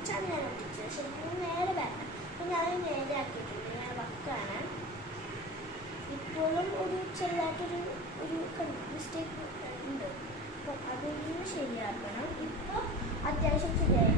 ഒട്ടിച്ചാണ് ഞാൻ ഒട്ടിച്ചത്. ശരിക്കും നേരെ വരണം. അപ്പം ഞാൻ നേരെ ആക്കിയിട്ടുണ്ട്. ഞാൻ വക്കാണ്. ഇപ്പോഴും ഒരു ചെറുതായിട്ടൊരു മിസ്റ്റേക്ക് ഉണ്ട്. അപ്പം അതൊന്ന് ശരിയാക്കണം. ഇപ്പോൾ അത്യാവശ്യം ശരിയായി.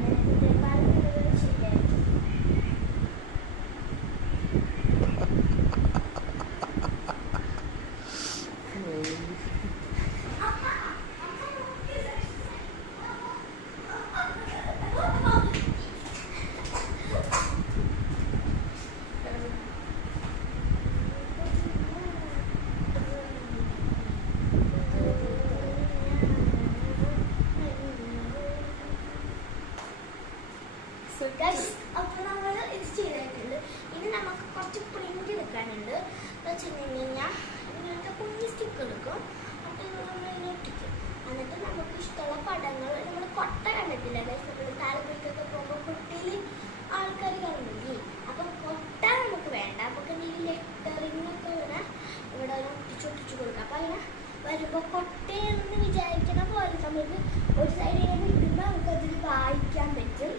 ശരിയായി. അപ്പോൾ നമ്മൾ ഇത് ചെയ്തിട്ടുണ്ട്. ഇനി നമുക്ക് കുറച്ച് പ്രിന്റ് എടുക്കാനുണ്ട്. എന്ന് വെച്ചിട്ടുണ്ടെങ്കിൽ ഇങ്ങനത്തെ കുഞ്ഞ് സ്റ്റിക്ക് എടുക്കും. അപ്പോൾ നമ്മൾ ഇങ്ങനെ ഒട്ടിക്കും. എന്നിട്ട് നമുക്ക് ഇഷ്ടമുള്ള പടങ്ങൾ നമ്മൾ കൊട്ട കണ്ടിട്ടില്ല. നമ്മൾ താലപ്പൊലിക്കൊക്കെ പോകുമ്പോൾ കൊട്ടയിൽ ആൾക്കാർ കണ്ടില്ലേ? അപ്പം കൊട്ട നമുക്ക് വേണ്ട. നമുക്ക് ഈ ലെറ്ററിങ്ങൊക്കെ ഇവിടെ ഒട്ടിച്ചു കൊടുക്കാം. അപ്പം അങ്ങനെ വരുമ്പോൾ കൊട്ടയെന്ന് വിചാരിക്കുന്ന പോലെ നമുക്ക് ഒരു സൈഡിൽ നിൽക്കുമ്പോൾ നമുക്കതിൽ വായിക്കാൻ പറ്റും.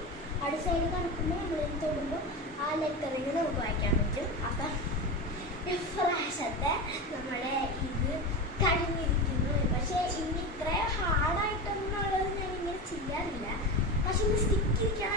അടുത്ത സൈഡ് കണക്കുമ്പോൾ നമ്മളിത് തൊടുമ്പോൾ ആ ലെറ്ററിങ് നമുക്ക് വായിക്കാൻ പറ്റും. അപ്പം ഇപ്രാവശ്യത്തെ നമ്മുടെ ഇത് കഴിഞ്ഞിരിക്കുന്നു. പക്ഷേ ഇനി ഇത്രയും ഹാർഡായിട്ടൊന്നുള്ളത് ഞാൻ ഇങ്ങനെ ചെയ്യാറില്ല. പക്ഷെ ഇന്ന് സ്റ്റിക്ക് ഇരിക്കണ